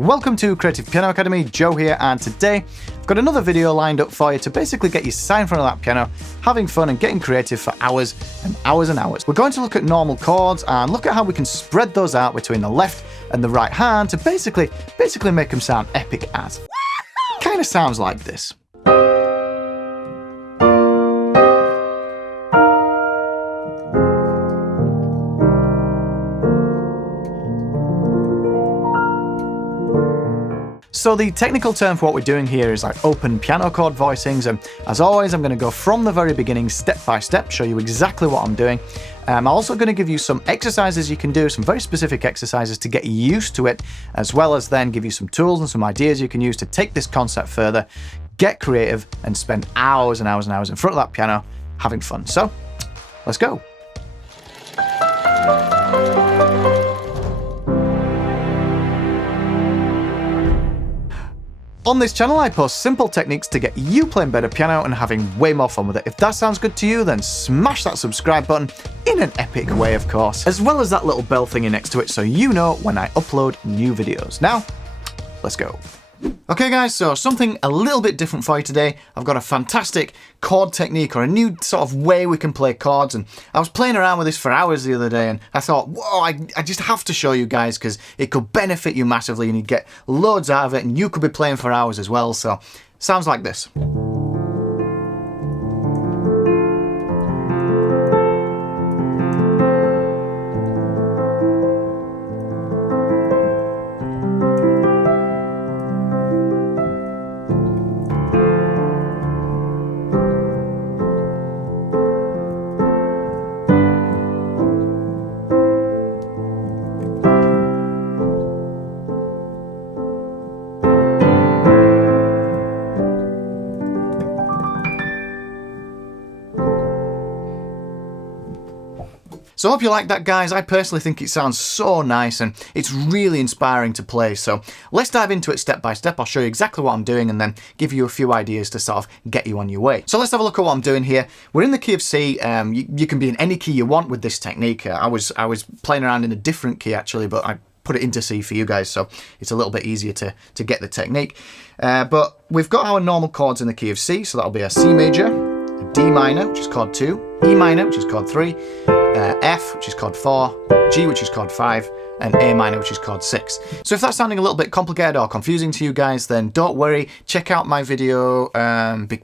Welcome to Creative Piano Academy, Joe here, and today I've got another video lined up for you to basically get you sat in front of that piano, having fun and getting creative for hours and hours and hours. We're going to look at normal chords and look at how we can spread those out between the left and the right hand to basically make them sound epic as. Kind of sounds like this. So the technical term for what we're doing here is like open piano chord voicings, and as always I'm going to go from the very beginning step by step, show you exactly what I'm doing. I'm also going to give you some exercises you can do, some very specific exercises to get used to it, as well as then give you some tools and some ideas you can use to take this concept further, get creative and spend hours and hours and hours in front of that piano having fun. So let's go. On this channel, I post simple techniques to get you playing better piano and having way more fun with it. If that sounds good to you, then smash that subscribe button in an epic way, of course, as well as that little bell thingy next to it so you know when I upload new videos. Now, let's go. Okay guys, so something a little bit different for you today. I've got a fantastic chord technique, or a new sort of way we can play chords, and I was playing around with this for hours the other day and I thought, whoa, I just have to show you guys because it could benefit you massively and you'd get loads out of it and you could be playing for hours as well. So, sounds like this. So I hope you like that, guys. I personally think it sounds so nice and it's really inspiring to play. So let's dive into it step by step. I'll show you exactly what I'm doing and then give you a few ideas to sort of get you on your way. So let's have a look at what I'm doing here. We're in the key of C. You can be in any key you want with this technique. I was playing around in a different key actually, but I put it into C for you guys, so it's a little bit easier to get the technique. But we've got our normal chords in the key of C, so that'll be a C major, a D minor, which is chord 2, E minor, which is chord 3, F, which is chord 4, G, which is chord 5, and A minor, which is chord 6. So if that's sounding a little bit complicated or confusing to you guys, then don't worry, check out my video,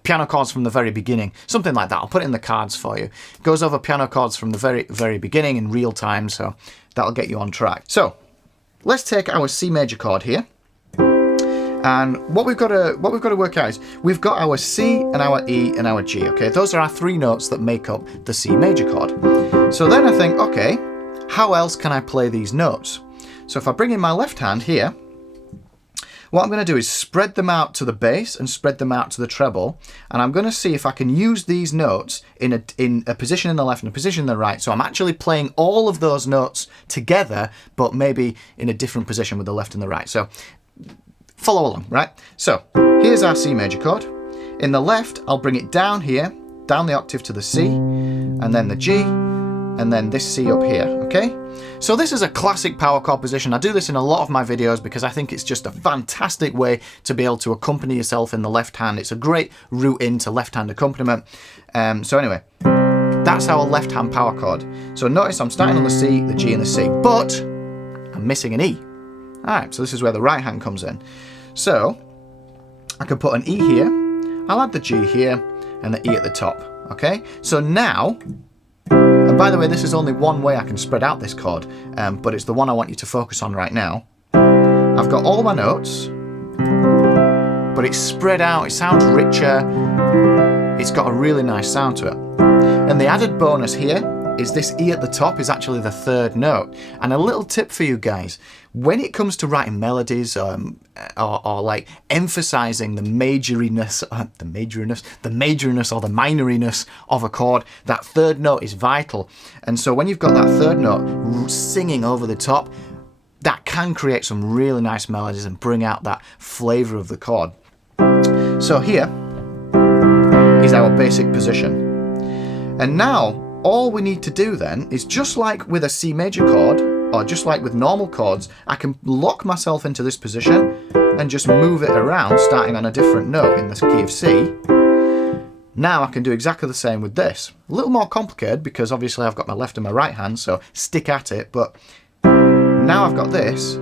piano chords from the very beginning, something like that. I'll put it in the cards for you. It goes over piano chords from the very beginning in real time, so that'll get you on track. So let's take our C major chord here. And what we've got to work out is we've got our C and our E and our G, okay? Those are our three notes that make up the C major chord. So then I think, okay, how else can I play these notes? So if I bring in my left hand here, what I'm going to do is spread them out to the bass and spread them out to the treble, and I'm going to see if I can use these notes in a position in the left and a position in the right. So I'm actually playing all of those notes together, but maybe in a different position with the left and the right. So follow along, right? So here's our C major chord. In the left, I'll bring it down here, down the octave to the C, and then the G, and then this C up here, okay? So this is a classic power chord position. I do this in a lot of my videos because I think it's just a fantastic way to be able to accompany yourself in the left hand. It's a great route into left hand accompaniment. So anyway, that's our left hand power chord. So notice I'm starting on the C, the G, and the C, but I'm missing an E. Alright, so this is where the right hand comes in. So I can put an E here, I'll add the G here, and the E at the top, okay? So now, and by the way, this is only one way I can spread out this chord, but it's the one I want you to focus on right now. I've got all my notes, but it's spread out, it sounds richer, it's got a really nice sound to it. And the added bonus here is this E at the top is actually the third note. And a little tip for you guys, when it comes to writing melodies or like emphasizing the majoriness or the minoriness of a chord, that third note is vital. And so when you've got that third note singing over the top, that can create some really nice melodies and bring out that flavor of the chord. So here is our basic position. And now all we need to do then is, just like with a C major chord, or just like with normal chords, I can lock myself into this position and just move it around, starting on a different note in the key of C. Now I can do exactly the same with this. A little more complicated because obviously I've got my left and my right hand, so stick at it, but now I've got this.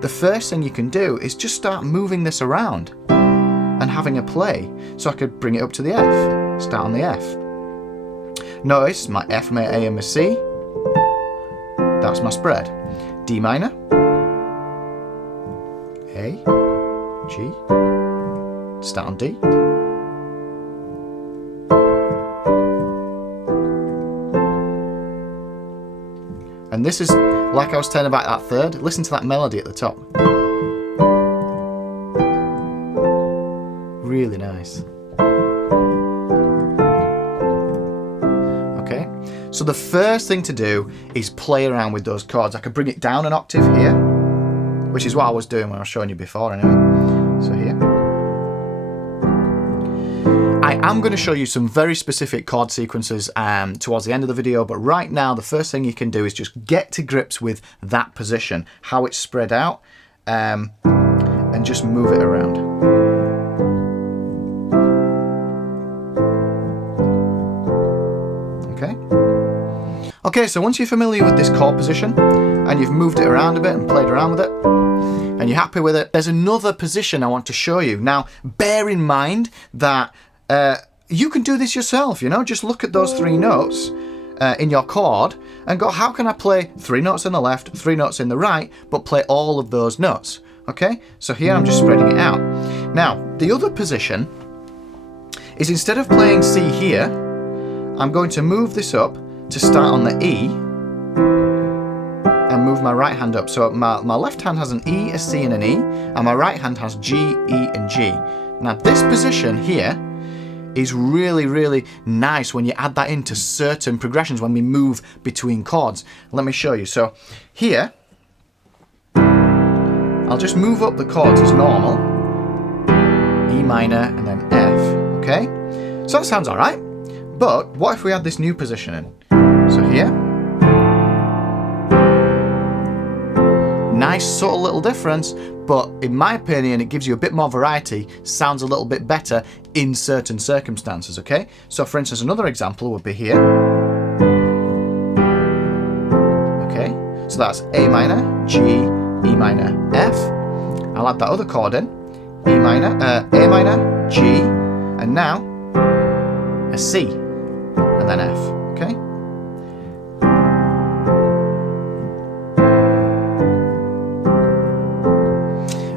The first thing you can do is just start moving this around and having a play. So I could bring it up to the F, start on the F. Notice my F, my A and my C. That's my spread. D minor, A, G, start on D. And this is, like I was telling about that third, listen to that melody at the top. Really nice. Okay, so the first thing to do is play around with those chords. I could bring it down an octave here, which is what I was doing when I was showing you before anyway. So here. I am going to show you some very specific chord sequences towards the end of the video, but right now the first thing you can do is just get to grips with that position, how it's spread out, and just move it around. Okay, so once you're familiar with this chord position and you've moved it around a bit and played around with it and you're happy with it, there's another position I want to show you. Now, bear in mind that you can do this yourself, you know, just look at those three notes in your chord and go, how can I play 3 notes in the left, 3 notes in the right, but play all of those notes? Okay, so here I'm just spreading it out. Now, the other position is instead of playing C here, I'm going to move this up to start on the E and move my right hand up. So my left hand has an E, a C and an E, and my right hand has G, E and G. Now this position here is really, really nice when you add that into certain progressions when we move between chords. Let me show you. So here, I'll just move up the chords as normal, E minor and then F, okay? So that sounds all right, but what if we add this new position in? So here, nice subtle little difference, but in my opinion it gives you a bit more variety, sounds a little bit better in certain circumstances, okay? So for instance, another example would be here. Okay, so that's A minor, G, E minor, F. I'll add that other chord in, A minor, G, and now a C, and then F, okay?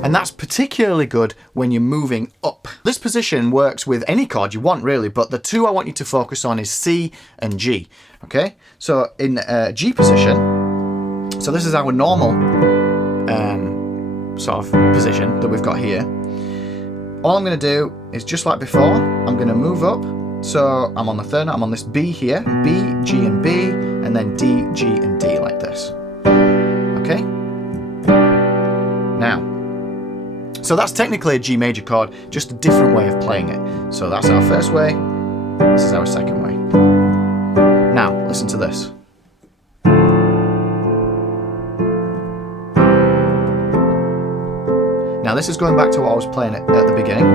And that's particularly good when you're moving up. This position works with any chord you want really, but the two I want you to focus on is C and G, okay? So in G position, so this is our normal sort of position that we've got here. All I'm gonna do is just like before, I'm gonna move up. So I'm on the third note, I'm on this B here, B, G and B, and then D, G and D like this, okay? Now, so that's technically a G major chord, just a different way of playing it. So that's our first way, this is our second way. Now, listen to this. Now this is going back to what I was playing at the beginning.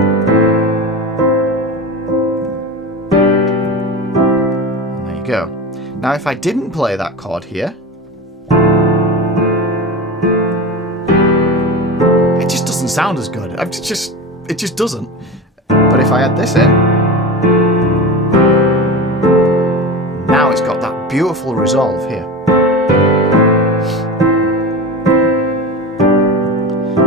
And there you go. Now if I didn't play that chord here, it just doesn't sound as good. It just doesn't. But if I add this in, now it's got that beautiful resolve here.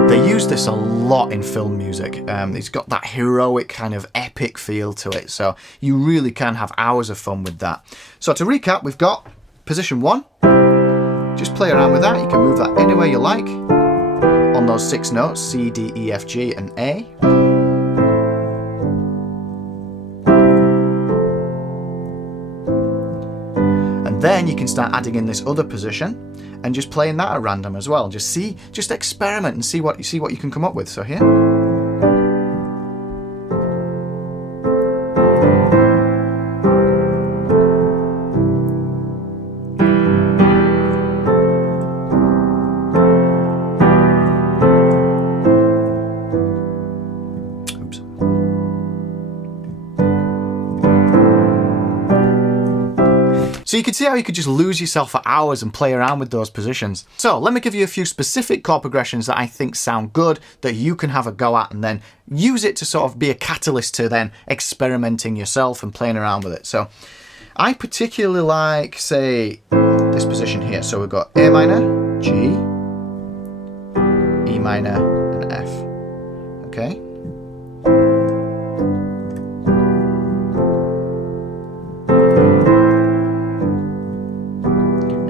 They use this a lot in film music. It's got that heroic kind of epic feel to it, so you really can have hours of fun with that. So to recap, we've got position 1. Just play around with that. You can move that anywhere you like on those 6 notes, C, D, E, F, G and A. And then you can start adding in this other position and just playing that at random as well. Just experiment and see what you can come up with. So here. So you can see how you could just lose yourself for hours and play around with those positions. So let me give you a few specific chord progressions that I think sound good that you can have a go at and then use it to sort of be a catalyst to then experimenting yourself and playing around with it. So I particularly like, say, this position here. So we've got A minor, G, E minor, and F. Okay?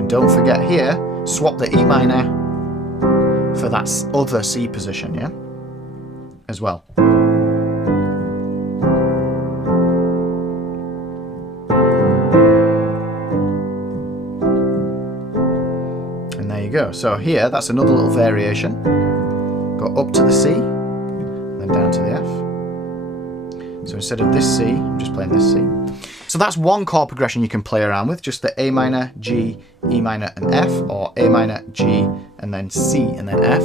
Don't forget here, swap the E minor for that other C position, yeah? As well. And there you go. So here, that's another little variation. Go up to the C, and then down to the F. So instead of this C, I'm just playing this C. So that's one chord progression you can play around with, just the A minor, G, E minor, and F, or A minor, G, and then C, and then F.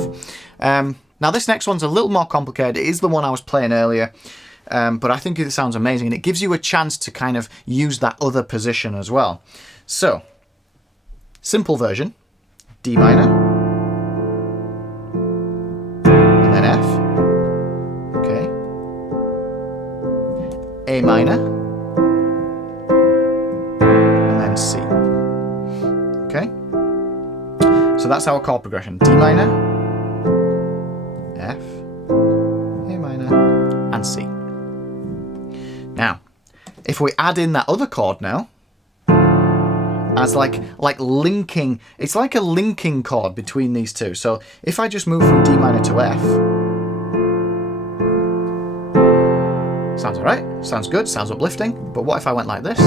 Now this next one's a little more complicated. It is the one I was playing earlier, but I think it sounds amazing, and it gives you a chance to kind of use that other position as well. So, simple version, D minor, and then F, okay, A minor, C. Okay? So that's our chord progression. D minor, F, A minor, and C. Now, if we add in that other chord now, as like linking, it's like a linking chord between these two. So if I just move from D minor to F, sounds alright, sounds good, sounds uplifting, but what if I went like this?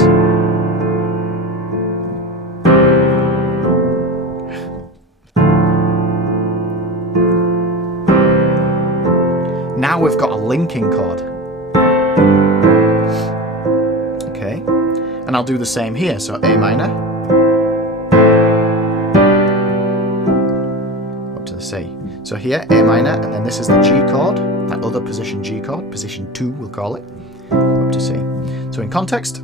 Now we've got a linking chord. Okay, and I'll do the same here. So A minor, up to the C. So here, A minor, and then this is the G chord, that other position G chord, position 2 we'll call it, up to C. So in context,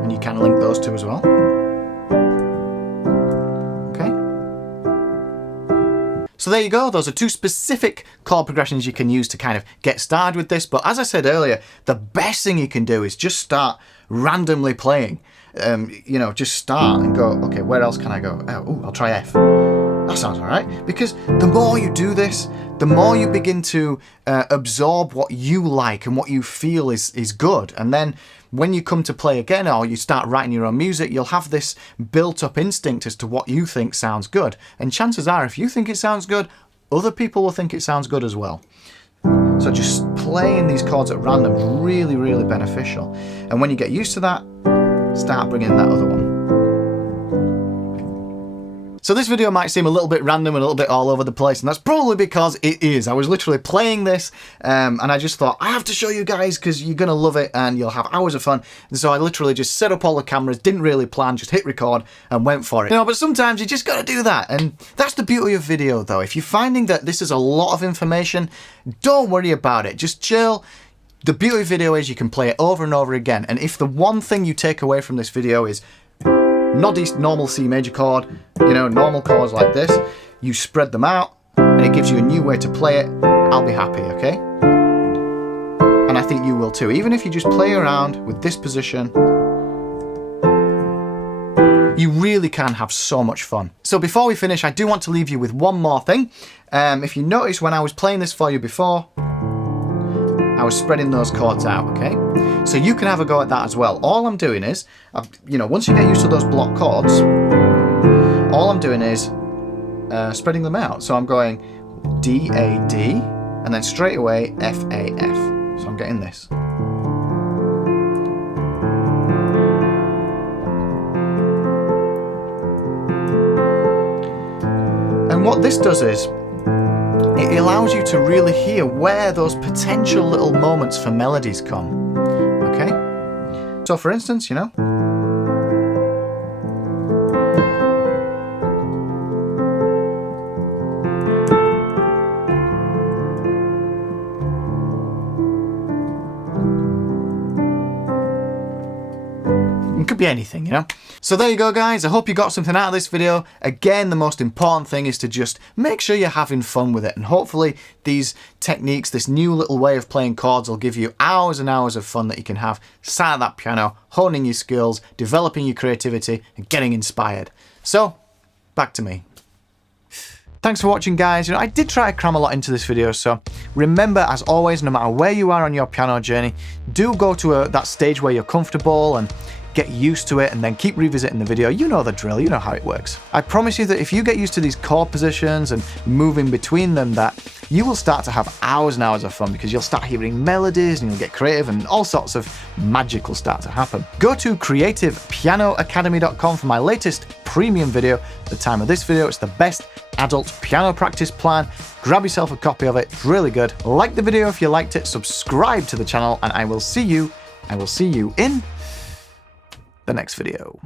and you can link those two as well. So there you go, those are two specific chord progressions you can use to kind of get started with this. But as I said earlier, the best thing you can do is just start randomly playing. You know, just start and go, okay, where else can I go? Oh, I'll try F. That sounds all right. Because the more you do this, the more you begin to absorb what you like and what you feel is good. And then when you come to play again or you start writing your own music, you'll have this built-up instinct as to what you think sounds good. And chances are, if you think it sounds good, other people will think it sounds good as well. So just playing these chords at random is really, really beneficial. And when you get used to that, start bringing in that other one. So this video might seem a little bit random and a little bit all over the place, and that's probably because it is. I was literally playing this and I just thought, I have to show you guys because you're going to love it and you'll have hours of fun. And so I literally just set up all the cameras, didn't really plan, just hit record and went for it. You know, but sometimes you just got to do that. And that's the beauty of video though. If you're finding that this is a lot of information, don't worry about it. Just chill. The beauty of video is you can play it over and over again. And if the one thing you take away from this video is not normal C major chord, you know, normal chords like this, you spread them out and it gives you a new way to play it, I'll be happy, okay? And I think you will too. Even if you just play around with this position, you really can have so much fun. So before we finish, I do want to leave you with one more thing. If you notice when I was playing this for you before, I was spreading those chords out, okay? So you can have a go at that as well. All I'm doing is, you know, once you get used to those block chords, all I'm doing is spreading them out. So I'm going D, A, D, and then straight away F, A, F. So I'm getting this. And what this does is, it allows you to really hear where those potential little moments for melodies come, okay? So for instance, you know, could be anything, you know? So there you go, guys. I hope you got something out of this video. Again, the most important thing is to just make sure you're having fun with it. And hopefully these techniques, this new little way of playing chords will give you hours and hours of fun that you can have sat at that piano, honing your skills, developing your creativity, and getting inspired. So, back to me. Thanks for watching, guys. I did try to cram a lot into this video, so remember, as always, no matter where you are on your piano journey, do go to that stage where you're comfortable and get used to it, and then keep revisiting the video. You know the drill, you know how it works. I promise you that if you get used to these chord positions and moving between them, that you will start to have hours and hours of fun, because you'll start hearing melodies and you'll get creative and all sorts of magic will start to happen. Go to creativepianoacademy.com for my latest premium video. At the time of this video, it's the best adult piano practice plan. Grab yourself a copy of it, it's really good. Like the video if you liked it, subscribe to the channel, and I will see you in the next video.